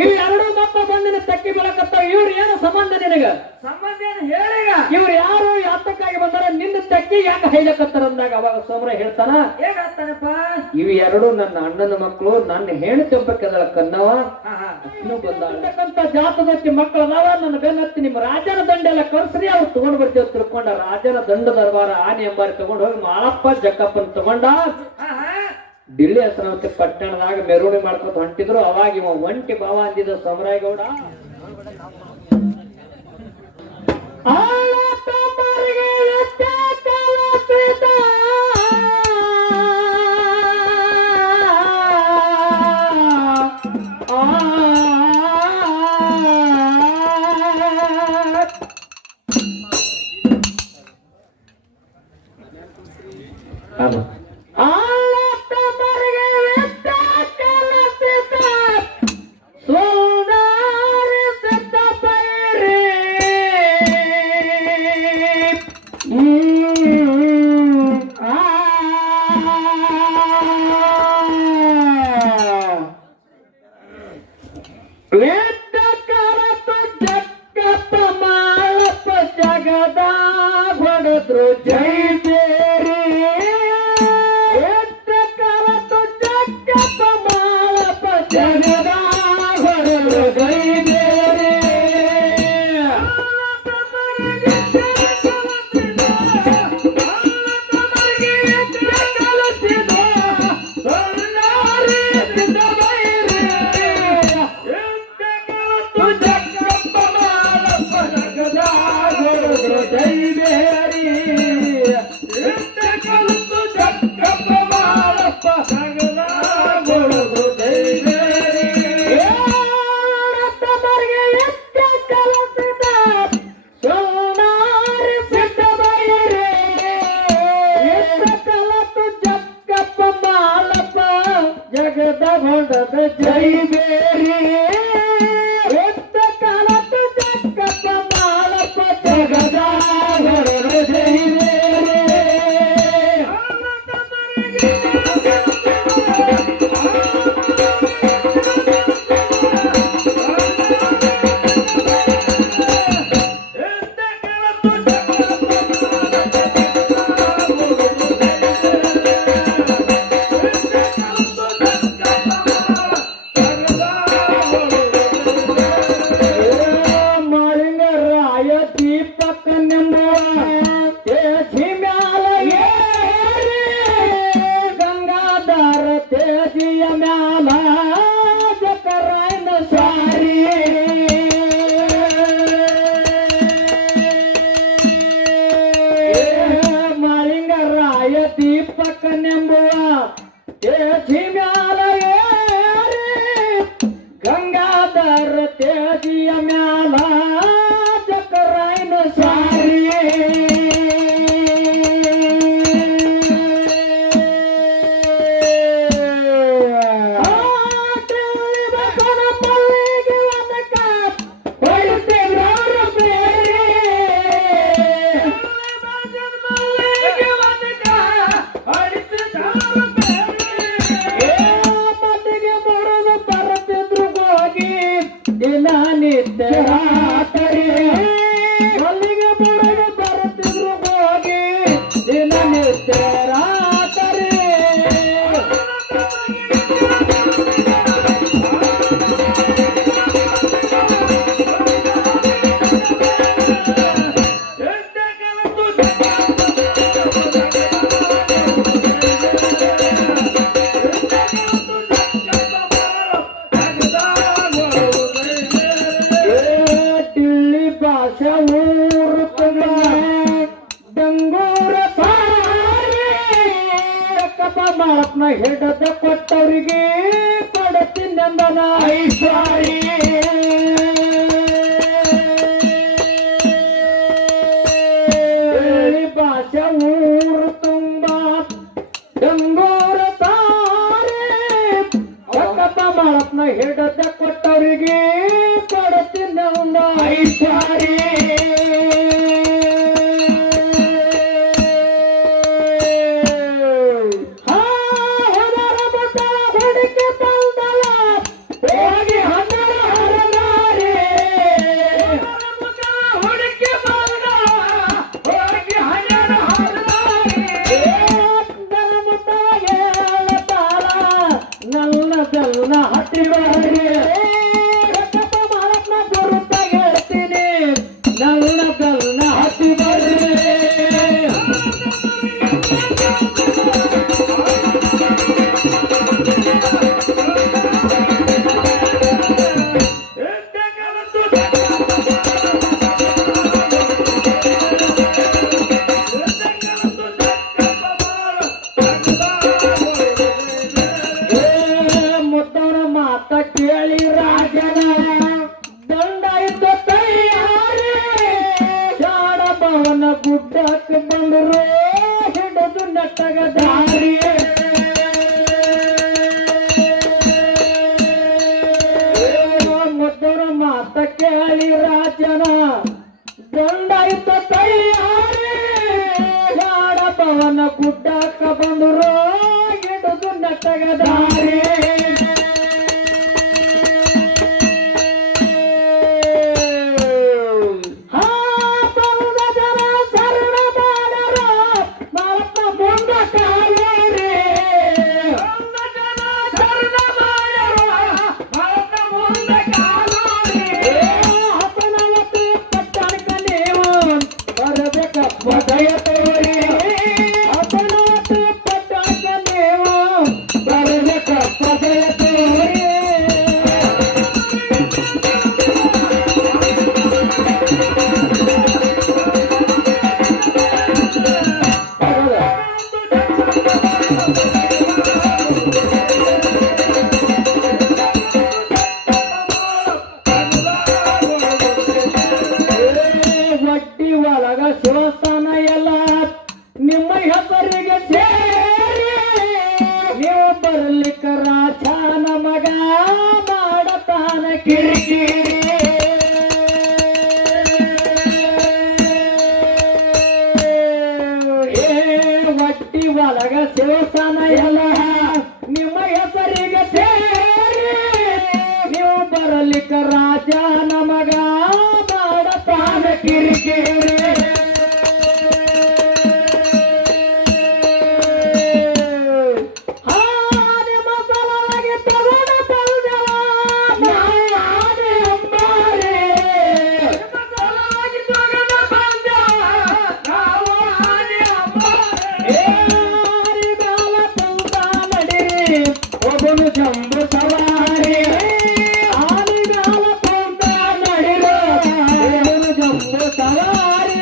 ಇವ್ ಎರಡು ಮಕ್ಕಳು ಬಂದಿನ ತಕ್ಕಿ ಬೆಳಕತ್ತಾವ. ಇವ್ರು ಏನು ಸಂಬಂಧ ನಿನಗ? ಸಂಬಂಧ ಏನು ಹೇಳೀಗ? ಇವ್ರು ಯಾರು ಯಾತಕ್ಕಾಗಿ ಬಂದಾರ? ನಿನ್ನ ತಕ್ಕಿ ಯಾಕೆ ಹೈಲಕತ್ತಾರ ಅಂದಾಗ ಅವಾಗ ಸೋಮರ ಹೇಳ್ತಾನ, ಏನ್ ಹೇಳ್ತಾನಪ್ಪ? ಇವ್ ಎರಡು ನನ್ನ ಅಣ್ಣನ ಮಕ್ಕಳು, ನನ್ನ ಹೆಣ್ತಿ ಒಬ್ಬಕ್ಕೆದಳ ಕನ್ನವ ಇನ್ನು ಬಂದಂತ ಜಾತದತ್ತಿ ಮಕ್ಕಳು ಅದಾವ. ನನ್ನ ಬೆನ್ನತ್ತಿ ನಿಮ್ಮ ರಾಜನ ದಂಡೆಲ್ಲ ಕರ್ಸ್ರಿ, ಅವ್ರು ತಗೊಂಡ್ ಬರ್ತೀವಿ ತಿಳ್ಕೊಂಡ. ರಾಜನ ದಂಡ ದರ್ಬಾರ ಆನೆ ಎಂಬಾರಿ ತಗೊಂಡು ಹೋಗಿ ಮಾಳಪ್ಪ ಜಕ್ಕಪ್ಪನ ತಗೊಂಡ ದಿಲ್ಲಿ ಹಸನಾವತಿ ಪಟ್ಟಣದಾಗ ಮೆರವಣಿಗೆ ಮಾಡ್ಕೊತ ಹೊಂಟಿದ್ರು. ಅವಾಗ ಇವ ಒಂಟಿ ಬಾವ ಅಂದಿದ್ದ ಸಮರಾಯಗೌಡ. ಹಿಡದ ಕೊಟ್ಟವರಿಗೆ ಕೊಡತಿಂದನ ಐಶ್ವರಿ ಭಾಷೆ ಊರು ತುಂಬ ಡಂಗೂರ ತಾರೆ ಒಕ್ಕಪ್ಪ ಮಾಳಪ್ನ ಹಿಡದ ಕೊಟ್ಟವರಿಗೆ ಕೊಡತಿಂದ ಐಶ್ವರಿ ಹೋಗಿ 12 ಬಾರಿ ಕಪ್ಪ ಮಾಲಕ್ನ ಗುರುತ ಹೇಳ್ತೀನಿ ನನ್ನ ಕಲ್ನ ಹತ್ತಿ ಬರ್ರಿ ಮುದ್ದವನ ಮಾತ ಕೇಳಿ ರಾಜನ ದಂಡ ಇದ್ದ ತಯಾರಿ ಜಾಡ ಭವನ ಗುಡ್ಡಕ್ಕೆ ಬಂದರು ಹಿಡಿದು ನಟ್ಟಗ ದಾರಿ ಮುದ್ದವನ ಮಾತ ಕೇಳಿ ರಾಜನ ದಂಡ ಇದ್ದ ತಯಾರಿ ಜಾಡ ಭವನ ಗುಡ್ಡಕ್ಕೆ ಬಂದರು ಹಿಡಿದು ನಟ್ಟಗ ದಾರಿ ಒಟ್ಟಿ ಒಳಗ ಶಿವಸ್ಥಾನ ಎಲ್ಲ ನಿಮ್ಮ ಹೆಸರಿಗೆ ಸೇರಿ ನೀವು ಬರ್ಲಿಕ್ಕ ರಾಜನ ಮಗ ಮಾಡತಾನ ಕಿರಿಕಿರಿ ಒಟ್ಟಿ ಒಳಗ ಶಿವಸ್ಥಾನ ಎಲ್ಲ ನಿಮ್ಮ ಹೆಸರಿಗೆ ಸೇರಿ ನೀವು ಬರಲಿಕ್ಕ ರಾಜನ ಮಗ ಮಾಡತಾನ ಕಿರಿಕಿರಿ ಒಬ್ಬನು ಜಂಬು ಸವಾರಿ ಆನೆಗಾಲ ಕೊಂಡ ನಡಿರೋ ಒಬ್ಬನು ಜಂಬು ಸವಾರಿ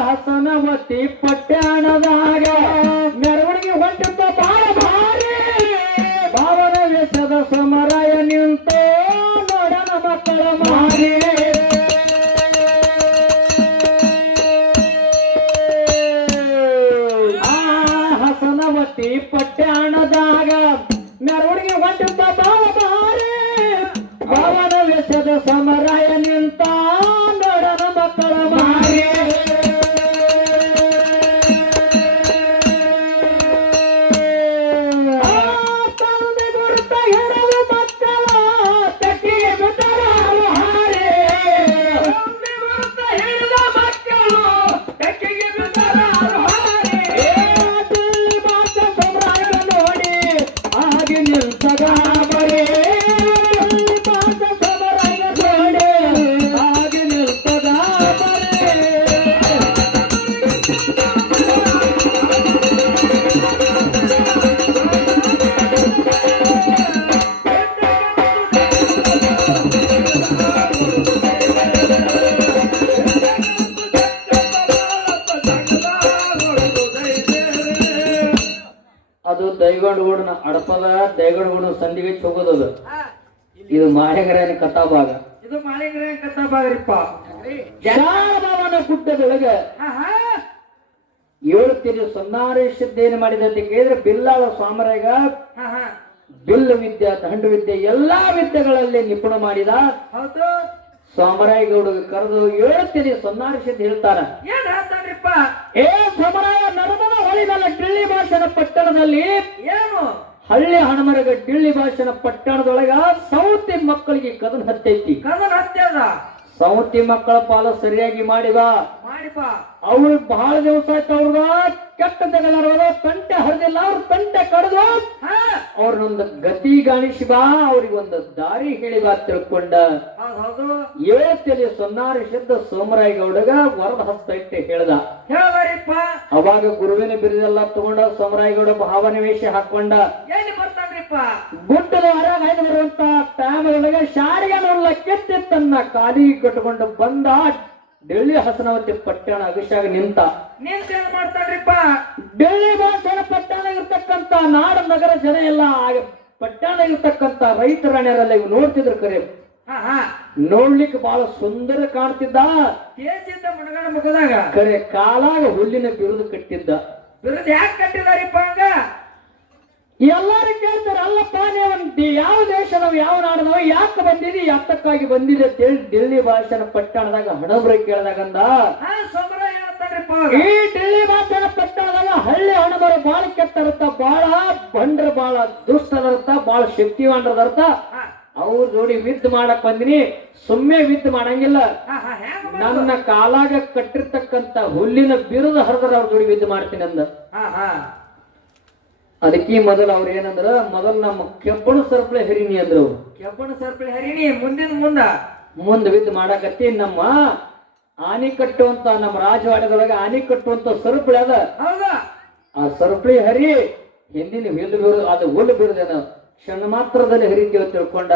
ಹಸನವತಿ ಪಟ್ಟಣದಾಗ ಮೆರವಣಿಗೆ ಹೊಂಟಿದ್ದ ಬಾಳ ಭಾರಿ ಭಾವನ ವೇಷದ ಸಮರಾಯ ನಿಂತು ನೋಡನ ಮಕ್ಕಳ ಮಾರಿ ಆ ಹಸನವತಿ ಪಟ್ಟಣದಾಗ ಮೆರವಣಿಗೆ ಹೊಂಟಿದ್ದ ಬಾಳ ಭಾರಿ ಭಾವನ ವೇಷದ ಸಮರಾಯ ನಿಂತ ನೋಡನ ಮಕ್ಕಳ ಮಾರಿ ಅದು ದೈಗಡಗೂಡನ ಅಡಪದ ದೈಗಡಗೂಡನ ಸಂಧಿಗೆ ಹೋಗೋದದು ಇದು ಮಾಳಿಗರಾಯನ ಕಥಾಭಾಗ ಇದು ಮಾಳಿಗರಾಯನ ಕಥಾಭಾಗ್ರಿಪ್ಪ ಜಲಾಭವನ ಗುಡ್ಡದೊಳಗೆ 7 ತಿಂಗಳು ಸಂಧಾರಿಸಿದ್ದೇನು ಮಾಡಿದೆ ಅಂತ ಕೇಳಿದ್ರೆ ಬಿಲ್ಲಾಳ ಸ್ವಾಮರಾಗ ಬಿಲ್ಲು ವಿದ್ಯೆ ದಂಡು ವಿದ್ಯೆ ಎಲ್ಲಾ ವಿದ್ಯೆಗಳಲ್ಲಿ ನಿಪುಣ ಮಾಡಿದ. ಹೌದು. ಸೋಮರಾಯ ಗೌಡಗೆ ಕರೆದು ಹೇಳ್ತೀನಿ ಸೊನ್ನಾರಿಸಿದ್ದು ಹೇಳ್ತಾರ. ಏನ್ ಹೇಳ್ತಾನ್ರಿಪ್ಪ? ಏ ಸೋಮರಾಯ, ನರ್ಮದ ಹೊಳಿನಲ್ಲ ಡಿಳ್ಳಿ ಭಾಷಣ ಪಟ್ಟಣದಲ್ಲಿ ಏನು ಹಳ್ಳಿ ಹಣಮರಗ ಡಿಳ್ಳಿ ಭಾಷಣ ಪಟ್ಟಣದೊಳಗ ಸೌತಿ ಮಕ್ಕಳಿಗೆ ಕದನ್ ಹತ್ತೈತಿ. ಕದನ ಹತ್ಯದ ಸೌತಿ ಮಕ್ಕಳ ಪಾಲು ಸರಿಯಾಗಿ ಮಾಡಿದ. ಮಾಡಿಪ್ಪ. ಅವ್ರು ಬಹಳ ದಿವಸ ಆಯ್ತು ಅವ್ರದ ಕೆಟ್ಟ ಜಗಳಾಡೋದು, ತಂಟೆ ಹರಿದಿಲ್ಲ. ಅವ್ರ ತಂಟೆ ಕಡ್ದು ಅವ್ರನ್ನೊಂದು ಗತಿ ಗಾಣಿಸಿ ಬಾ, ಅವ್ರಿಗೊಂದು ದಾರಿ ಹೇಳಿ ಬಾ ತಿಳ್ಕೊಂಡ. ಹೌದು ಏಳತ್ತಲ್ಲಿ ಸೊನ್ನಾರಿಸಿದ್ದ ಸೋಮರಾಯ ಗೌಡಗ ವರದ ಹಸ್ತ ಇಟ್ಟೆ ಹೇಳ್ದ. ಹೇಳರಿಪ್ಪ. ಅವಾಗ ಗುರುವಿನ ಬಿರುದೆಲ್ಲ ತಗೊಂಡ ಸೋಮರಾಯ ಗೌಡ ಭಾವನೆ ವೇಷ ಹಾಕೊಂಡ. ಎಲ್ಲಿ ಬರ್ತಾನ್ರಿಪ್ಪ? ಗುಡ್ಡದ ಹೊರಗೆ ಹಾಯ್ದು ಬರುವಂತ ಟೈಮ್ಗಳಿಗೆ ಶಾರಿಗೆ ನೋಡ್ಲ ಕೆತ್ತಿ ತನ್ನ ಕಾಲಿಗೆ ಕಟ್ಟಿಕೊಂಡು ಬಂದ. ಡೆಳ್ಳಿ ಹಸನಾವತಿ ಪಟ್ಟಣ ಅಭಿಷೇಕ ನಿಂತ. ಏನ್ ಮಾಡ್ತಾನ್ರಿಪ್ಪ? ಡೆಳ್ಳಿ ಭಾಷಣ ಪಟ್ಟಣ ಇರ್ತಕ್ಕಂತ ನಾಡ ನಗರ ಜನ ಎಲ್ಲ ಪಟ್ಟಣ ಇರ್ತಕ್ಕಂತ ರೈತರಣ್ಯರೆಲ್ಲ ಇವ್ ನೋಡ್ತಿದ್ರು. ಕರೆ ನೋಡ್ಲಿಕ್ಕೆ ಬಹಳ ಸುಂದರ ಕಾಣ್ತಿದ್ದ. ತೇಜಿದ್ದ ಮಣಗಣ ಮುಖದಾಗ ಕರೆ ಕಾಲಾಗ ಹುಲ್ಲಿನ ಬಿರುದು ಕಟ್ಟಿದ್ದ. ಬಿರುದು ಯಾಕೆ ಕಟ್ಟಿದಾರಿಪ್ಪ ಹಂಗ? ಎಲ್ಲಾರು ಕೇಳ್ತಾರೆ, ಅಲ್ಲಪ್ಪ ನೀವು ಯಾವ ದೇಶದವ ಯಾವ ನಾಡದವ, ಯಾಕೆ ಬಂದಿರಿ, ಯಾತಕ್ಕಾಗಿ ಬಂದಿದೆ ಅಂತ ಹೇಳಿ ಡೆಲ್ಲಿ ಭಾಷಣ ಪಟ್ಟಣದಾಗ ಹಣಬ್ರ ಕೇಳಿದಾಗಂದ. ಈ ಡೆಲ್ಲಿ ಭಾಷಣ ಪಟ್ಟಣದಾಗ ಹಳ್ಳಿ ಹಣಬರ ಬಾಳ ಕೆಟ್ಟರತ್ತ, ಬಾಳ ಬಂಡ್ರ, ಬಾಳ ದುಷ್ಟದರ್ಥ, ಬಾಳ ಶಕ್ತಿವಾನ್ರದರ್ಥ. ಅವ್ರ ಜೋಡಿ ವಿದ್ ಮಾಡಕ್ ಬಂದಿನಿ. ಸುಮ್ಮನೆ ವಿದ್ ಮಾಡಂಗಿಲ್ಲ. ನನ್ನ ಕಾಲಾಗ ಕಟ್ಟಿರ್ತಕ್ಕಂತ ಹುಲ್ಲಿನ ಬಿರುದು ಹರಿದ್ರ ಅವ್ರ ಜೋಡಿ ವಿದ್ ಮಾಡ್ತೀನಿ ಅಂದ. ಅದಕ್ಕೆ ಮೊದಲು ಅವ್ರ ಏನಂದ್ರ, ಮೊದಲು ನಮ್ಮ ಕೆಬ್ಬಣ ಸರ್ಪಳೆ ಹರಿಣಿ ಅಂದ್ರು. ಕೆಬ್ಬಣ ಸರ್ಪಳೆ ಹರಿಣಿ ಮುಂದ ವಿದ್ ಮಾಡಕತ್ತಿ. ನಮ್ಮ ಆನಿ ಕಟ್ಟುವಂತ, ನಮ್ಮ ರಾಜವಾಡದೊಳಗೆ ಆನಿ ಕಟ್ಟುವಂತ ಸರಪಳಿ ಅದ. ಆ ಸರಪಳಿ ಹರಿ ಹಿಂದಿನ ಹುಲ್ಲು ಬಿರು, ಅದು ಹುಲ್ಲು ಬಿರುದೇನ ಕ್ಷಣ ಮಾತ್ರದಲ್ಲಿ ಹರಿತೀವ ತಿಳ್ಕೊಂಡ.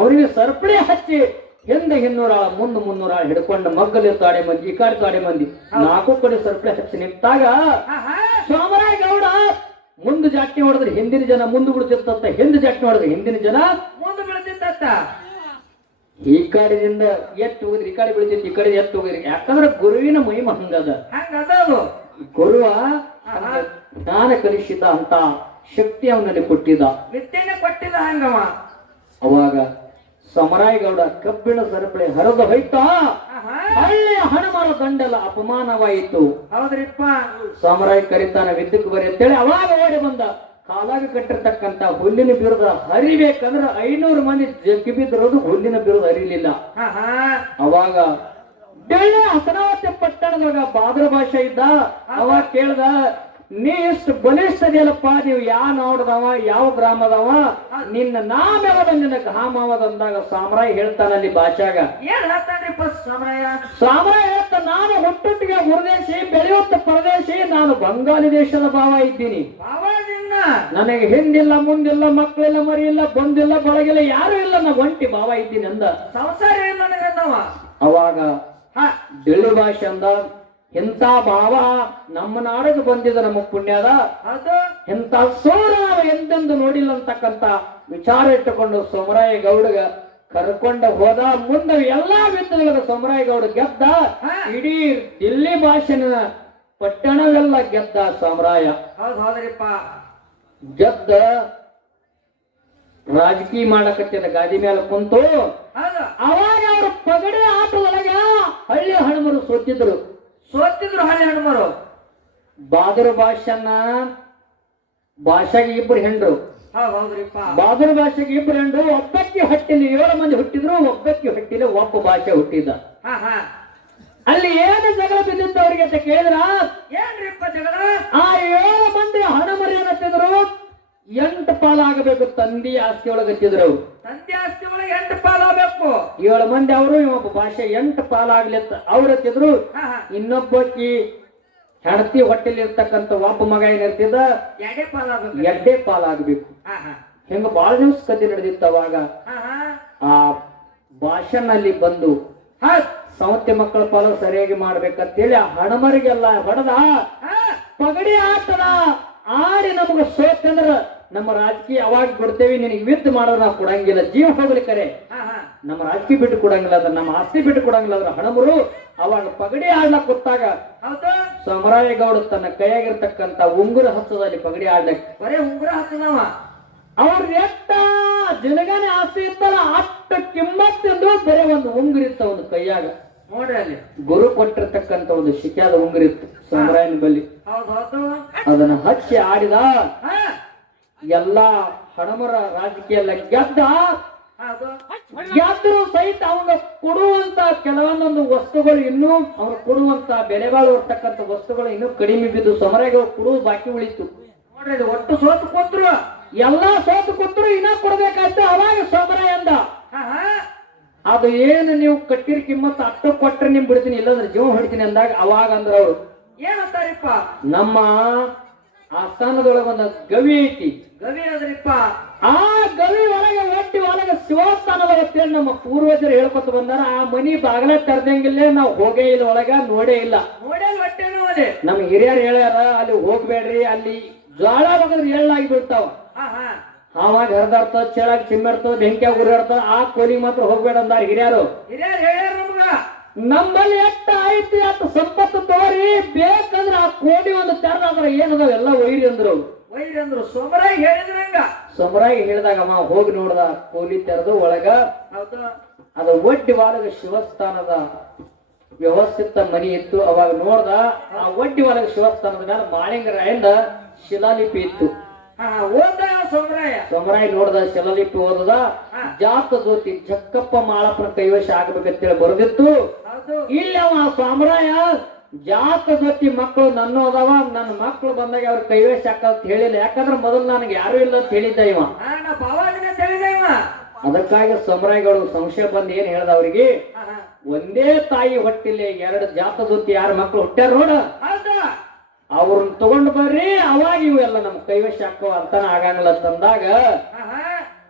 ಅವ್ರಿಗೆ ಸರಪಳಿ ಹಚ್ಚಿ ಹಿಂದೆ 200 ಆಳ, ಮುಂದೆ 300 ಆಳ ಹಿಡ್ಕೊಂಡ ಮಗ್ಗಲಿ ತಾಡೆ ಮಂದಿ, ಈ ಕಡೆ ತಾಡೆ ಮಂದಿ, 4 ಕಡೆ ಸರಪಳಿ ಹಚ್ಚಿ ನಿಂತಾಗ ಸೋಮರಾಯ ಗೌಡ ಮುಂದೆ ಜಾಟ್ನಿ ಹೊಡೆದ್ರೆ ಹಿಂದಿನ ಜನ ಮುಂದೆ ಬಿಡ್ತಿತ್ತ, ಹಿಂದೆ ಜಾಟ್ನಿ ಹೊಡೆದ್ರೆ ಹಿಂದಿನ ಜನ ಮುಂದೆ ಬೀಳ್ತಿತ್ತ. ಈ ಕಡೆಯಿಂದ ಎತ್ತು ಹೋಗಿದ್ರಿ, ಈ ಕಡೆ ಬೀಳ್ತಿತ್ತು, ಈ ಕಡೆ ಎತ್ತು ಹೋಗಿದ್ರಿ. ಯಾಕಂದ್ರೆ ಗುರುವಿನ ಮಹಿಮ ಹಂಗದ. ಗುರುವ ಜ್ಞಾನ ಕಲಿಸಿದ ಅಂತ ಶಕ್ತಿ ಅವನಲ್ಲಿ ಕೊಟ್ಟಿದ್ದ, ವಿದ್ಯೆನೆ ಕೊಟ್ಟಿದ್ದ ಹಂಗವ. ಅವಾಗ ಸೋಮರಾಯ ಗೌಡ ಕಬ್ಬಿಣ ಸರಪಳಿ ಹರಿದು ಹೋಯ್ತಾ. ಹಳ್ಳಿಯ ಹಣಮರ ದಂಡೆಲ್ಲ ಅಪಮಾನವಾಯಿತು. ಹೌದ್ರಿಪ್ಪ. ಸೋಮರಾಯ ಕರಿತಾನ, ವಿದ್ಯುಕ್ ಬರಿ ಅಂತೇಳಿ ಅವಾಗ ಓಡಿ ಬಂದ. ಕಾಲಾಗ ಕಟ್ಟಿರ್ತಕ್ಕಂತ ಹುಲ್ಲಿನ ಬಿರುದ ಹರಿಬೇಕಂದ್ರ 500 ಮಂದಿ ಜಗ್ಗಿ ಬಿದ್ದಿರೋದು, ಹುಲ್ಲಿನ ಬಿರುದು ಹರಿಲಿಲ್ಲ. ಅವಾಗ ಡೆಳ್ಳಿ ಹಸನಾವತಿ ಪಟ್ಟಣದಾಗ ಬಾದ್ರ ಭಾಷೆ ಇದ್ದ. ಅವಾಗ ಕೇಳ್ದ, ನೀ ಎಷ್ಟು ಬಲಿಷ್ಠದಿಯಲ್ಲಪ್ಪ, ನೀವು ಯಾವ ನಾಡದವ, ಯಾವ ಗ್ರಾಮದವ, ನಿನ್ನ ನಾಮ ಯಾವದ, ನಿನ್ನ ಘಾಮ ಯಾವದ ಅಂದಾಗ ಸಾಮ್ರಾಯ ಹೇಳ್ತಾನಲ್ಲಿ ಭಾಷಾಗ. ಏನ್ ಹೇಳ್ತಾನ್ರಿಪ್ಪ ಸಾಮ್ರಾಯ? ಸಾಮ್ರಾಯ ಹೇಳ್ತಾನ, ನಾನು ಹುಟ್ಟುಟ್ಟಿಗೆ ಹೊರದೇಶಿ, ಬೆಳೆಯುತ್ತ ಪರದೇಶಿ, ನಾನು ಬಂಗಾಲಿ ದೇಶದ ಭಾವ ಇದ್ದೀನಿ. ನನಗೆ ಹಿಂದಿಲ್ಲ, ಮುಂದಿಲ್ಲ, ಮಕ್ಕಳಿಲ್ಲ, ಮರಿಯಿಲ್ಲ, ಬಂದಿಲ್ಲ, ಬಳಗಿಲ್ಲ, ಯಾರು ಇಲ್ಲ, ನಾ ಒಂಟಿ ಭಾವ ಇದ್ದೀನಿ ಅಂದ. ಸಂಸಾರ ನನಗಂದವ. ಅವಾಗ ಡೆಳ್ಳಿ ಭಾಷೆ ಅಂದ, ಇಂಥ ಭಾವ ನಮ್ಮ ನಾಡಿಗೆ ಬಂದಿದ ನಮ್ಮ ಪುಣ್ಯದ, ಇಂಥ ಸೋರ ನಾವು ಎಂದೆಂದು ನೋಡಿಲ್ಲ ಅಂತಕ್ಕಂತ ವಿಚಾರ ಇಟ್ಟುಕೊಂಡು ಸೋಮರಾಯ ಗೌಡಗ ಕರ್ಕೊಂಡ ಹೋದ. ಮುಂದೆ ಎಲ್ಲಾ ಯುದ್ಧದೊಳಗ ಸೋಮರಾಯ ಗೌಡ ಗೆದ್ದ. ಇಡೀ ದಿಲ್ಲಿ ಭಾಷೆನ ಪಟ್ಟಣವೆಲ್ಲ ಗೆದ್ದ ಸೋಮರಾಯ. ಹೌದ್ರಿಪ್ಪ. ಗೆದ್ದ ರಾಜಕೀಯ ಮಾಡಕತ್ತಿದ ಗಾದಿ ಮೇಲೆ ಕುಂತು. ಅವಾಗ ಅವ್ರ ಪಗಡೆ ಆಟದೊಳಗ ಹಳ್ಳಿ ಹಣಮರು ಸೋತಿದ್ರು. ಹಳ್ಳಿ ಹಣಮರು ಬಾದರ ಭಾಷೆಗೆ 2 ಹೆಂಡ್ರು. ಬಾದರ ಭಾಷೆಗೆ 2 ಹೆಂಡ್ರು. ಒಬ್ಬಕ್ಕಿ ಹೊಟ್ಟಿಲಿ 7 ಮಂದಿ ಹುಟ್ಟಿದ್ರು, ಒಬ್ಬಕ್ಕಿ ಹೊಟ್ಟಿಲಿ ಒಬ್ಬ ಭಾಷೆ ಹುಟ್ಟಿದ. ಅಲ್ಲಿ ಏನು ಜಗಳ ಬಿದ್ದಿತ್ತು ಅವ್ರಿಗೆ ಅಂತ ಕೇಳಿದ್ರ, ಏನ್ರಿಪ್ಪ ಜಗಳ? ಆ 7 ಮಂದಿ ಹಣಮರಿ ಏನತ್ತಿದ್ರು, 8 ಪಾಲಾಗಬೇಕು ತಂದಿ ಆಸ್ತಿ ಒಳಗತ್ತಿದ್ರು. ತಂದೆ ಆಸ್ತಿ ಒಳಗೆ 8 ಪಾಲಾಗಬೇಕು. 7 ಮಂದಿ ಅವರು, ಒಬ್ಬ ಭಾಷೆ 8 ಪಾಲಾಗ್ಲಿತ್ತ ಅವ್ರ ಹತ್ತಿದ್ರು. ಇನ್ನೊಬ್ಬಕ್ಕಿ ಹೆಂಡತಿ ಹೊಟ್ಟೆಲಿ ಇರ್ತಕ್ಕಂಥ ಒಬ್ಬ ಮಗ ಏನಿರ್ತಿದ್ದ, 2 ಪಾಲಾಗಬೇಕು. ಹಿಂಗ ಬಹಳ ದಿವಸ ಕಥೆ ನಡೆದಿತ್ತು. ಅವಾಗ ಆ ಭಾಷೆನಲ್ಲಿ ಬಂದು ಸೌತ್ಯ ಮಕ್ಕಳ ಪಾಲ ಸರಿಯಾಗಿ ಮಾಡ್ಬೇಕಂತೇಳಿ ಆ ಹಣಮರಿಗೆಲ್ಲ ಹೊಡೆದ. ಪಗಡಿ ಆಟದ ಆಡಿ ನಮಗ ಸೋತಂದ್ರ ನಮ್ಮ ರಾಜಕೀಯ ಅವಾಗ ಬಿಡ್ತೇವಿ, ನಿನಗೆ ಯುದ್ಧ ಮಾಡೋದು ನಾವು ಕೊಡಂಗಿಲ್ಲ, ಜೀವ ಹೋಗ್ಲಿಕ್ಕರೆ ನಮ್ಮ ರಾಜಕೀಯ ಬಿಟ್ಟು ಕೊಡಂಗಿಲ್ಲ, ಅದ್ರ ನಮ್ಮ ಆಸ್ತಿ ಬಿಟ್ಟು ಕೊಡಂಗಿಲ್ಲ. ಅದ್ರ ಹಣಮರು ಅವಾಗ ಪಗಡಿ ಆಡ್ಲಕ್ ಗೊತ್ತಾಗ ಸೋಮರಾಯ ಗೌಡ ತನ್ನ ಕೈಯಾಗಿರ್ತಕ್ಕಂತ ಉಂಗುರ ಹತ್ತದಲ್ಲಿ ಪಗಡಿ ಆಡ್ಲಕ್ ಬರೇ ಉಂಗುರ ಹತ್ತದವ. ಅವ್ರ ಎಟ್ಟ ಜಿನಗಾನೆ ಆಸೆ ಇತ್ತಲ್ಲ ಅಷ್ಟು ಕಿಮ್ಮತ್ತೆಂದು ಬರೀ ಒಂದು ಉಂಗುರಿತ್ತ ಒಂದು ಕೈಯಾಗ ನೋಡ್ರಿ ಅಲ್ಲಿ ಗುರು ಕೊಟ್ಟಿರ್ತಕ್ಕಂತ ಒಂದು ಶಿಕ್ಯಾದ ಉಂಗುರಿತ್ತು ಸಮರಾಯನ ಬಲಿ. ಹೌದು ಅದನ್ನ ಹಚ್ಚಿ ಆಡಿದ ಹಾ ಎಲ್ಲಾ ಹಣಮರ ರಾಜಕೀಯ ಎಲ್ಲ ಗೆದ್ದ. ಹೌದು ಗೆದ್ದರು ಸಹಿತ ಅವಾಗ ಕೊಡುವಂತ ಕೆಲವೊಂದೊಂದು ವಸ್ತುಗಳು ಇನ್ನೂ ಅವ್ರು ಕೊಡುವಂತ ಬೆಲೆ ಬಾಳುವರ್ತಕ್ಕಂಥ ವಸ್ತುಗಳು ಇನ್ನೂ ಕಡಿಮೆ ಬಿದ್ದು ಸಮರಾಗಿ ಕೊಡುವುದು ಬಾಕಿ ಉಳಿತು. ನೋಡ್ರಿ ಇದು ಒಟ್ಟು ಸೋತು ಕೊಟ್ರು ಎಲ್ಲಾ ಸೋತು ಕೊಟ್ಟರು ಇನ್ನ ಕೊಡ್ಬೇಕಾಯ್ತು. ಅವಾಗ ಸಮರಾಯ ಅಂದ ಹಾ ಹಾ ಅದು ಏನು ನೀವು ಕಟ್ಟಿರಿ ಕಿಮ್ಮತ್ತು ಅಷ್ಟು ಕೊಟ್ರೆ ನಿಮ್ ಬಿಡ್ತೀನಿ ಇಲ್ಲಂದ್ರೆ ಜೀವ ಹೊಡಿತೀನಿ ಅಂದಾಗ ಅವಾಗ ಅಂದ್ರ ಅವ್ರು ಏನಂತಾರಿಪ್ಪ ನಮ್ಮ ಆಸ್ಥಾನದೊಳಗ ಒಂದು ಗವಿ ಐತಿ. ಗವಿ ಅದ್ರಿಪ್ಪ ಆ ಗವಿ ಒಳಗೆ ಒಟ್ಟಿ ಒಳಗೆ ಶಿವಸ್ಥಾನದ ಅಂತೇಳಿ ನಮ್ಮ ಪೂರ್ವಜರು ಹೇಳ್ಕೊತ ಬಂದಾರ. ಆ ಮನಿ ಬಾಗಲ ತೆರೆದಂಗಿಲ್ಲೇ ನಾವು ಹೋಗೇ ಇಲ್ಲ, ಒಳಗ ನೋಡೇ ಇಲ್ಲ. ನೋಡಲ್ ಹೊಟ್ಟೆನೂ ಅದೇ ನಮ್ ಹಿರಿಯರು ಹೇಳ್ಯಾರ ಅಲ್ಲಿ ಹೋಗ್ಬೇಡ್ರಿ, ಅಲ್ಲಿ ಜ್ವಾಳ ಬಗದ್ರೆ ಎಳ್ಳಾಗಿ ಬೀಳ್ತಾವ, ಹಾ ಹಾ ಆವಾಗ ಹರಿದಾಡ್ತಾವ, ಚೇಳಾಗಿ ಚಿಮ್ಮಿಡ್ತಾವ, ಬೆಂಕಿಯಾಗ ಉರಿಯಾಡ್ತಾವ, ಆ ಕೋಲಿಗೆ ಮಾತ್ರ ಹೋಗ್ಬೇಡ ಅಂದಾರ ಹಿರಿಯರು. ಹಿರಿಯರು ಹೇಳ್ಯಾರ ನಮ್ಗ ನಮ್ಮಲ್ಲಿ ಎಷ್ಟ ಐತಿ ಅಷ್ಟು ಸಂಪತ್ತು ತೋರಿ ಬೇಕಂದ್ರ ಆ ಕೋಡಿ ಒಂದು ತೆರೆದಾದ್ರ ಏನದಾವ ಎಲ್ಲ ಒಯ್ರಿ ಅಂದ್ರು. ವೈರಿ ಅಂದ್ರು ಸೋಮರಾಯಿ ಹೇಳಿದ್ರಂಗ ಸಮರಾಗಿ ಹೇಳಿದಾಗ ಅಮ್ಮ ಹೋಗಿ ನೋಡ್ದ ಕೋಲಿ ತೆರೆದು ಒಳಗ ಹೌದು ಅದು ಒಡ್ಡಿ ಒಳಗ ಶಿವಸ್ಥಾನದ ವ್ಯವಸ್ಥಿತ ಮನಿ ಇತ್ತು. ಅವಾಗ ನೋಡ್ದ ಆ ಒಡ್ಡಿ ಒಳಗ ಶಿವಸ್ಥಾನದ ಮೇಲೆ ಮಾಳಿಂಗರಾಯಂದ ಶಿಲಾಲಿಪಿ ಇತ್ತು. ಹಾ ಓದ ಸೋಮರಾಯ ಸಮರಾಯಿ ನೋಡ್ದ ಶಿಲಾಲಿಪಿ ಓದದ ಜಾತ ಜ್ಯೋತಿ ಜಕ್ಕಪ್ಪ ಮಾಳಪ್ಪನ ಕೈವಶ ಆಗ್ಬೇಕಂತೇಳಿ ಬರೆದಿತ್ತು. ಹೌದು ಇಲ್ಲಿ ಅವ ಸಮರಾಯ ಜಾತ ಜ್ಯೋತಿ ಮಕ್ಕಳು ನನ್ನ ಅದಾವ, ನನ್ನ ಮಕ್ಕಳು ಬಂದಾಗ ಅವ್ರ ಕೈವಶ ಹಾಕಂತ ಹೇಳಿಲ್ಲ. ಯಾಕಂದ್ರೆ ಮೊದಲು ನನಗೆ ಯಾರು ಇಲ್ಲ ಅಂತ ಹೇಳಿದ್ದ ಇವ. ಹಾ ನಾ ಬಾವಾಗಿನ ತಿಳಿದ ಇವ ಅದಕ್ಕಾಗಿ ಸಮರಾಯಿಗಳು ಸಂಶಯ ಬಂದು ಏನ್ ಹೇಳ್ದ ಅವ್ರಿಗೆ, ಹಾ ಹಾ ಒಂದೇ ತಾಯಿ ಹೊಟ್ಟಿಲೆ ಎರಡು ಜಾತ ಜ್ಯೋತಿ ಯಾರ ಮಕ್ಕಳು ಹುಟ್ಟ್ಯಾರ ನೋಡ, ಹೌದು ಅವ್ರನ್ನ ತಗೊಂಡು ಬರ್ರಿ, ಅವಾಗ ಇವೆಲ್ಲ ನಮ್ ಕೈವಶ ಹಾಕೋ ಅರ್ಥನ ಆಗಂಗಿಲ್ಲ ಅಂತಂದಾಗ ಹಾ ಹಾ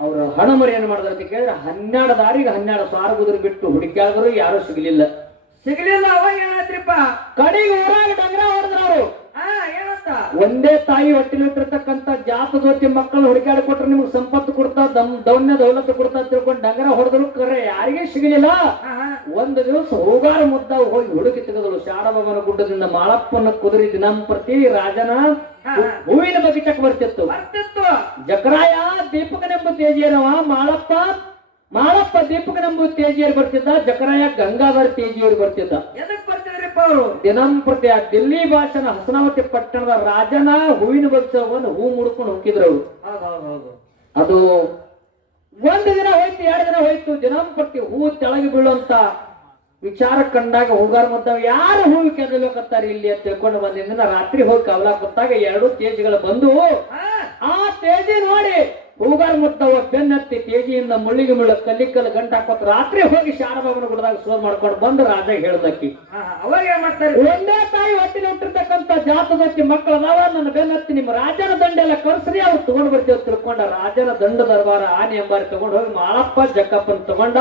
ಅವ್ರ ಹಣಮರಿ ಏನ್ ಮಾಡಿದ್ರ ಅಂತ ಕೇಳಿದ್ರೆ 12 ದಾರಿಗೆ 12 ಸಾರ ಗುದ್ರ ಬಿಟ್ಟು ಹುಡುಕ್ಯಾದ್ರು ಯಾರು ಸಿಗ್ಲಿಲ್ಲ. ಸಿಗ್ಲಿಲ್ಲ. ಅವಾಗ ಏನಾಯ್ತ್ರಿಪ್ಪ ಕಡೆಗೆ ಊರಾಗ ಡಂಗ್ರ ಹೊಡೆದ್ರ ಅವರು. ಹಾ ಏನಂತ ಒಂದೇ ತಾಯಿ ಹೊಟ್ಟಿಲಿಟ್ಟಿರ್ತಕ್ಕಂಥ ಜಾತ ಜ್ಯೋತಿ ಮಕ್ಕಳು ಹುಡುಕಾಡಿ ಕೊಟ್ರೆ ನಿಮ್ಗೆ ಸಂಪತ್ತು ಕೊಡ್ತಾ ದೌನ್ಯ ದೌಲತ್ತು ಕೊಡ್ತಾ ತಿಳ್ಕೊಂಡು ಡಂಗರ ಹೊಡೆದ್ರು ಕರೆ ಯಾರಿಗೆ ಸಿಗಲಿಲ್ಲ. ಹಾ ಹಾ ಒಂದು ದಿವಸ ಹೋಗಾರ ಮುದ್ದ ಹೋಗಿ ಹುಡುಕಿ ತೆಗೆದಳು. ಶಾರಬಾಬನ ಗುಡ್ಡದಿಂದ ಮಾಳಪ್ಪನ ಕುದುರೆ ದಿನಂಪ್ರತಿ ರಾಜನ ಹೂವಿನ ಬಗಿಟಕ್ಕೆ ಬರ್ತಿತ್ತು. ಬರ್ತಿತ್ತು ಜಕರಾಯ ದೀಪಕನೆಂಬ ತೇಜಿಯರವ, ಮಾಳಪ್ಪ ದೀಪಕನೆಂಬ ತೇಜಿಯರು ಬರ್ತಿದ್ದ, ಜಕರಾಯ ಗಂಗಾಧರ ತೇಜಿಯವರು ಬರ್ತಿದ್ದ. ಎದಕ್ ಬರ್ತಿದ್ರಿಪ್ಪ ಅವರು ದಿನಂಪ್ರತಿ ಆ ದಿಲ್ಲಿ ಭಾಷಣ ಹಸನಾವತಿ ಪಟ್ಟಣದ ರಾಜನ ಹೂವಿನ ಬಗಿಸವನ್ನು ಹೂ ಮುಡ್ಕೊಂಡು ಹೋಗಿದ್ರು ಅವರು. ಹೌದು ಅದು ಒಂದು ದಿನ ಹೋಯ್ತು, 2 ದಿನ ಹೋಯ್ತು, ದಿನಂಪ್ರತಿ ಹೂ ತೆಳಗಿ ಬೀಳುವಂತ ವಿಚಾರ ಕಂಡಾಗ ಹೋಗಾರ ಮತ್ತ ಯಾರು ಹೂವು ಕೆದಬೇಕಂತಾರೆ ಇಲ್ಲಿ ಅಂತ ತಿಳ್ಕೊಂಡು ಬಂದಿದ್ದ. ರಾತ್ರಿ ಹೋಗಿ ಕವಲಾ ಕೂತಾಗ 2 ತೇಜಿಗಳು ಬಂದು ಆ ತೇಜಿ ನೋಡಿ ಹೂಗಾರ ಮುತ್ತವ ಬೆನ್ನತ್ತಿ ತೇಜಿಯಿಂದ ಮುಳ್ಳಿಗೆ ಮುಳ್ಳ ಕಲ್ಲಿಕ್ಕಲ್ಲಿ ಗಂಟ ಹಾಕೋತ್ ರಾತ್ರಿ ಹೋಗಿ ಶಾರಬಾಬನ ಗುಡದಾಗ ಸೋದ್ ಮಾಡ್ಕೊಂಡು ಬಂದು ರಾಜ ಹೇಳ್ದಕ್ಕಿ, ಅವಾಗ ಏನ್ ಮಾಡ್ತಾರೆ, ಒಂದೇ ತಾಯಿ ಹೊಟ್ಟಿನ ಹುಟ್ಟಿರ್ತಕ್ಕಂಥ ಜಾತದತ್ತಿ ಮಕ್ಕಳು ಅದಾವ, ನನ್ನ ಬೆನ್ನತ್ತಿ ನಿಮ್ಮ ರಾಜನ ದಂಡೆಲ್ಲ ಕರ್ಸ್ರಿ ಅವ್ರು ತಗೊಂಡ್ ಬರ್ತೀವಿ ತಿಳ್ಕೊಂಡ. ರಾಜನ ದಂಡ ದರ್ಬಾರ ಆನೆ ಎಂಬಾರಿ ತಗೊಂಡು ಹೋಗಿ ಮಾಳಪ್ಪ ಜಕ್ಕಪ್ಪನ ತಗೊಂಡ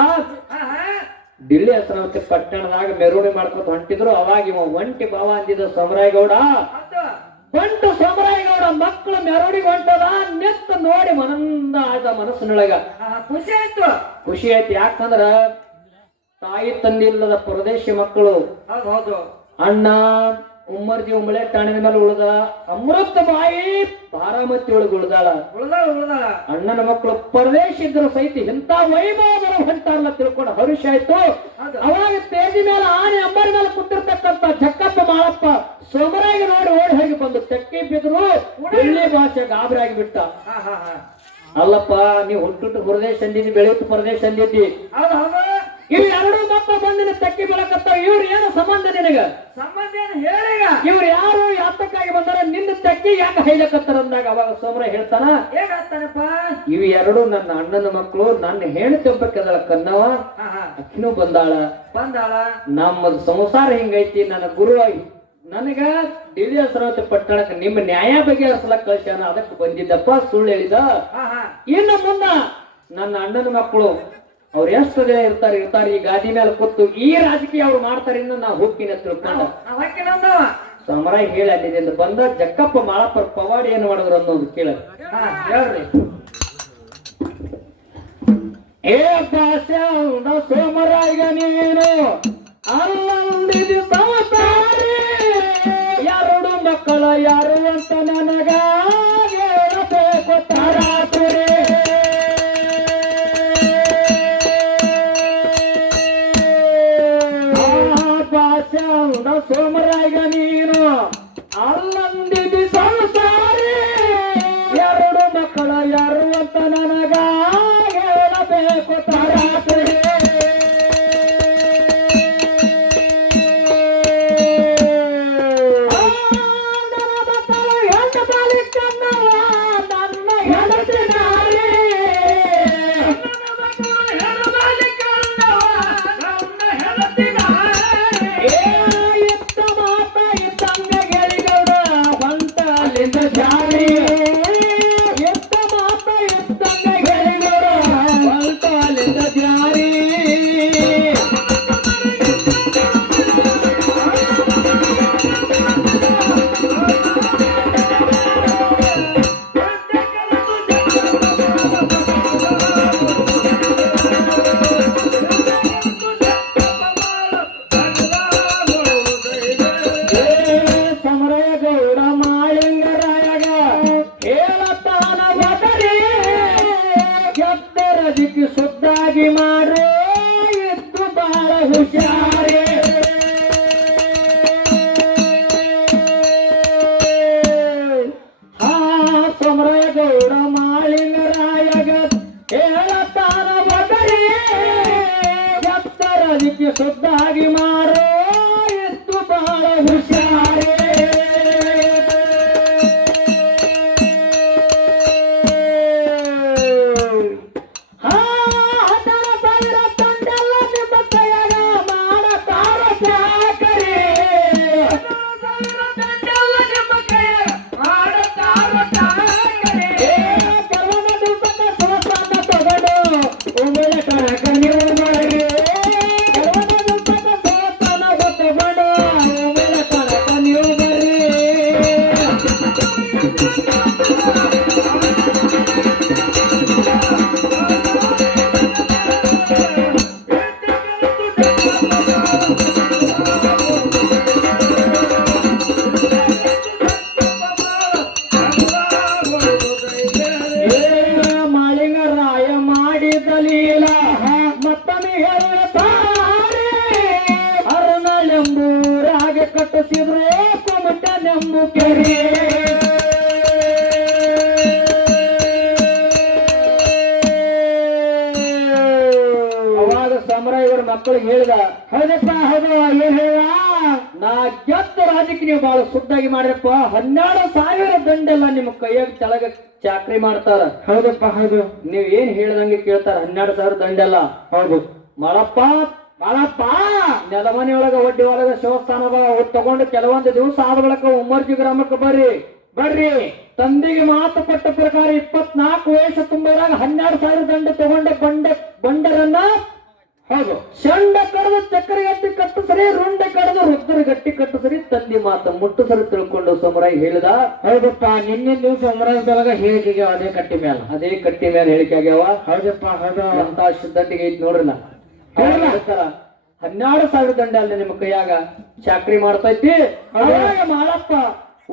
ದಿಲ್ಲಿ ಹಸನಾವತಿ ಪಟ್ಟಣದಾಗ ಮೆರವಣಿಗೆ ಮಾಡ್ಕೊತ ಹೊಂಟಿದ್ರು. ಅವಾಗ ಇವ ಒಂಟಿ ಬಾವ ಅಂದಿದ್ದ ಸಮರಾಯಗೌಡ. ಬಂಟು ಸಮರಾಯಗೌಡ ಮಕ್ಕಳು ಮೆರವಣಿಗೆ ಹೊಂಟದ ನೆತ್ತ ನೋಡಿ ಮನಂದ ಆದ ಮನಸ್ಸಿನೊಳಗ ಖುಷಿ ಆಯ್ತು. ಖುಷಿ ಆಯ್ತು. ಯಾಕಂದ್ರ ತಾಯಿ ತಂದೆ ಇಲ್ಲದ ಪರದೇಶಿ ಮಕ್ಕಳು, ಹೌದು ಅಣ್ಣ ಉಮ್ಮರ್ಜಿ ಉಂಬಳೆ ಠಾಣಿನ ಮೇಲೆ ಉಳ್ದ, ಅಮೃತ ಬಾಯಿ ಬಾರಾಮತಿ ಒಳಗೆ ಉಳ್ದಾಳ. ಅಣ್ಣನ ಮಕ್ಕಳು ಪರದೇಶ ಇದ್ರು ಸಹಿತ ಇಂಥ ವೈಭವದ ಹೊಂಟಾರಲ್ಲ ತಿಳ್ಕೊಂಡು ಹರುಷ ಆಯ್ತು. ಅವಾಗ ತೇಜಿ ಮೇಲೆ ಆನೆ ಅಂಬಾರಿ ಮೇಲೆ ಕೂತಿರ್ತಕ್ಕಂಥ ಜಕ್ಕಪ್ಪ ಮಾಳಪ್ಪ ಸೋಮರಾಗಿ ನೋಡಿ ಓಡಿ ಹೋಗಿ ಬಂದು ತೆಕ್ಕಿ ಬಿದ್ರು. ಎಳ್ಳಿ ಭಾಷೆ ಗಾಬರಿ ಆಗಿಬಿಟ್ಟ. ಅಲ್ಲಪ್ಪ ನೀವು ಹುಟ್ಟುಟ್ಟು ಪ್ರದೇಶ ಅಂದಿದ್ದಿ, ಬೆಳೆಯುತ್ತ ಪ್ರದೇಶ ಅಂದಿದ್ದಿ, ಇವ್ 2 ಮಕ್ಕಳು ಬಂದಿನ ತೆಕ್ಕಿ ಬೆಳಕತ್ತಾವ, ಇವ್ರು ಏನು ಸಂಬಂಧ ನಿನಗ? ಸಂಬಂಧ ಏನು ಹೇಳೀಗ? ಇವ್ರು ಯಾರು ಯಾತಕ್ಕಾಗಿ ಬಂದಾರ, ನಿನ್ನ ತೆಕ್ಕಿ ಯಾಕೆ ಹೈಲಕತ್ತಾರ ಅಂದಾಗ ಅವಾಗ ಸೋಮರ ಹೇಳ್ತಾನ, ಹೇಗಾಗ್ತಾನಪ್ಪ, ಇವ್ 2 ನನ್ನ ಅಣ್ಣನ ಮಕ್ಕಳು, ನನ್ನ ಹೆಣ್ತಿ ಒಬ್ಬಕ್ಕೆದಳ ಕನ್ನವ, ಅಕ್ಕಿನೂ ಬಂದಾಳ, ನಮ್ಮ ಸಂಸಾರ ಹಿಂಗೈತಿ, ನನ್ನ ಗುರುವಾಗಿ ನನಗ ದಿಲ್ಲಿ ಹಸನಾವತಿ ಪಟ್ಟಣಕ್ಕೆ ನಿಮ್ಮ ನ್ಯಾಯ ಬಗೆಹರಿಸಲಕ್ ಕಳ್ಸ್ಯಾನ, ಅದಕ್ಕೆ ಬಂದಿದ್ದಪ್ಪ ಸುಳ್ಳು ಹೇಳಿದ. ಇನ್ನು ಮುಂದ ನನ್ನ ಅಣ್ಣನ ಮಕ್ಕಳು ಅವ್ರು ಎಷ್ಟು ದಿನ ಇರ್ತಾರೆ ಈ ಗಾದಿ ಮೇಲೆ ಕೂತು ಈ ರಾಜಕೀಯ ಅವ್ರು ಮಾಡ್ತಾರೆ, ಇನ್ನು ನಾ ಹೋಗ್ತೀನಿ ಅಂತ ತಿಳ್ಕೊಂಡ ಸಮರಾಯಿ ಹೇಳಿ ಅಲ್ಲಿಂದ ಬಂದ. ಜಕ್ಕಪ್ಪ ಮಾಳಪ್ಪರ ಪವಾಡಿ ಏನ್ ಮಾಡಿದ್ರು ಅನ್ನೋದು ಕೇಳ ಹೇಳ್ರಿ. ಏ ಭಾಷೆ ಸೋಮರಾಯಿಗ ನೀನು ಅಲ್ಲಂದಿದ ಸಂಸಾರಿ, 2 ಮಕ್ಕಳ ಯಾರು ಅಂತ ನನಗ ಹೇಳಬೇಕು ತರಾತುರಿ. ಎರಡು ಮಕ್ಕಳು ಯಾರು ಅಂತ ನನಗ ಹೇಳಬೇಕು ತಾರಾತ್ರಿ. ನನ್ನ ಮಕ್ಕಳು ಹೆಣ್ಣು ಬಾಲಿಕನ್ನವ ನನ್ನ ಹೆಂಡತಿ ನಾರಿ. ಇತ್ತ ಮಾತ ಇದ್ದಂಗ ಗೆಳಿಗೌಡ ಹೊಂಟ ಅಲ್ಲಿಂದ ಜಾರಿ. ಇತ್ತ ಮಾತ ಇದ್ದಂಗ ಗೆಳಿಗೌಡ ಹೊಂಟ ಅಲ್ಲಿಂದ ಜಾರಿ. ಸಮರಗೌಡ ಮಾಳಿಂಗರಾಯಗ ಹೇಳತಾನ ಒದರಿ ಎದ್ದರದಿಕ್ಕಿ ಸುದ್ದಾಗಿ ಮಾಡ್ರೆ ಇದ್ದು ಬಾಳ ಹುಷಾರಿ. ಸಮರಗೌಡ ಮಾಳಿಂಗರಾಯಗ ಹೇಳತಾನ ಒದರಿ ಎದ್ದರದಿಕ್ಕಿ ಸುದ್ದಾಗಿ ಮಾಡ್ರೆ ಇದ್ದು ಬಾಳ ಹುಷಾರಿ. ಮಾಳಿಂಗರಾಯ ಮಾಡಿದ ಲೀಲ ಮತ್ತೊಮ್ಮೆ ಹೇಳುತ್ತಾರೆ. ಅರನಳೆಂಬೂರಾಗ ಕಟ್ಟಿಸಿದ್ರು ಕುಮಟನೆಂಬು ಕೆರೆ. ಅವಾಗ ಸಮರ ಇವರ ಮಕ್ಕಳಿಗೆ ಹೇಳಿದ, ಹೌದಪ್ಪ ಹೌದು ಏನ್ ಹೇಳ, ನಾ ಗೆದ್ದ ರಾಜಕೀಯ ನೀವು ಬಹಳ ಸುದ್ದಾಗಿ ಮಾಡಿರಪ್ಪ. 12,000 ದಂಡೆಲ್ಲ ನಿಮ್ಮ ಕೈಯಾಗ ಕೆಳಗ ಚಾಕ್ರಿ ಮಾಡ್ತಾರ. ಹೌದಪ್ಪ ಹೌದು. ನೀವ್ ಏನ್ ಹೇಳ್ದಂಗೆ ಕೇಳ್ತಾರ. 12,000 ದಂಡೆಲ್ಲ. ಹೌದು. ಮಳಪ್ಪ ಮಳಪ್ಪ ನೆಲಮನಿ ಒಳಗ ಒಡ್ಡಿ ಒಳಗ ಶಿವಸ್ಥಾನದ ತಗೊಂಡು ಕೆಲವೊಂದು ದಿವಸ ಆದ ಬಳಿಕ ಉಮ್ಮರ್ಜಿ ಗ್ರಾಮಕ್ಕೆ ಬರ್ರಿ ತಂದೆಗೆ ಮಾತು ಕೊಟ್ಟ ಪ್ರಕಾರ 24 ವಯಸ್ಸು ತುಂಬಿದಾಗ 12,000 ದಂಡ ತಗೊಂಡು ಬಂಡರನ್ನ ಹೌದು ಶಂಡ ಕಡದು ಚಕ್ಕರೆ ಗಟ್ಟಿ ಕಟ್ಟಿಸರಿ, ರುಂಡ ಕಡದು ರುದ್ರ ಗಟ್ಟಿ ಕಟ್ಟಿಸರಿ, ತಂದಿ ಮಾತ ಮುಟ್ಟು ಸರಿ ತಿಳ್ಕೊಂಡು ಸಮರಾಯಿ ಹೇಳಿದ. ಹೌದಪ್ಪ ನಿನ್ನೆ ದಿವಸ ಸಮರಾಯದೊಳಗ ಹೇಳಿಕೆ ಅದೇ ಕಟ್ಟಿ ಮೇಲೆ ಹೇಳಿಕೆ ಆಗ್ಯಾವ. ಹೌದಪ್ಪ ಹೌದು. ಅಂತ ದಂಡಿಗೆ ಐತಿ ನೋಡ್ರಿ. ನಾ ಹೇಳ್ತಾರ 12,000 ದಂಡ ಅಲ್ಲಿ ನಿಮ್ಮ ಕೈಯಾಗ ಚಾಕ್ರಿ ಮಾಡ್ತೈತಿ. ಅವಾಗ ಮಾಡಪ್ಪ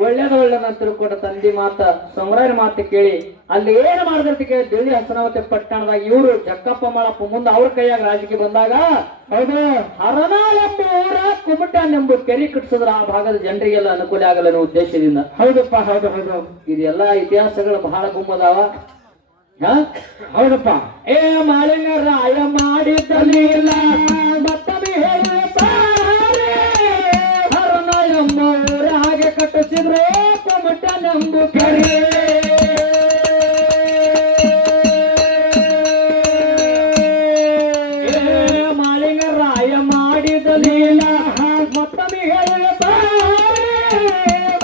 ಒಳ್ಳೇದ ತಿಳ್ಕೊಂಡ ತಂದಿ ಮಾತ ಸಮರಾಯನ ಮಾತು ಕೇಳಿ ಅಲ್ಲಿ ಏನ್ ಮಾಡಿದ್ರಂತ ಕೇಳಿ ದೇವಿ ಹಸನಾವತಿ ಪಟ್ಟಣದಾಗ ಇವರು ಜಕ್ಕಪ್ಪ ಮಾಳಪ್ಪ ಮುಂದೆ ಅವ್ರ ಕೈಯಾಗ ರಾಜಕೀಯ ಬಂದಾಗ ಹೌದು ಹರನಾಳೆಂಬ ಊರ ಕುಮಟನೆಂಬ ಕೆರೆ ಕಟ್ಟಿಸಿದ್ರ ಆ ಭಾಗದ ಜನರಿಗೆಲ್ಲ ಅನುಕೂಲ ಆಗಲ್ಲ ಅನ್ನೋ ಉದ್ದೇಶದಿಂದ. ಹೌದಪ್ಪ ಹೌದು ಹೌದು. ಇದೆಲ್ಲಾ ಇತಿಹಾಸಗಳು ಬಹಳ ಗುಮ್ಮದಾವ. ಹೌದಪ್ಪ. ಏ ಮಾಳಿಂಗರಾಯ ಮಾಡಿದ್ದಲಿಲ್ಲ ಮತ್ತೊಮ್ಮೆ ಹೇಳುತ್ತಾರೆ. ಹರನಾಳೆಂಬ ಊರ ಹಾಗೆ ಕಟ್ಟಿಸಿದ್ರು ಕುಮಟನೆಂಬ ಕೆರೆ. ಮಾಳಿಂಗರಾಯ ಮಾಡಿದಲಿಲ್ಲ ಮತ್ತೊಮ್ಮೆ ಹೇಳುತ್ತಾರೆ.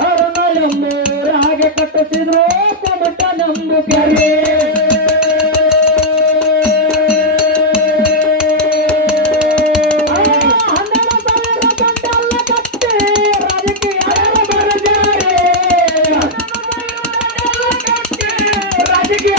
ಹರನಾಳೆಂಬ ಊರ ಹಾಗೆ ಕಟ್ಟಿಸಿದ್ರು ಕುಮಟನೆಂಬ ಕೆರೆ. ರಾಜಕೀಯ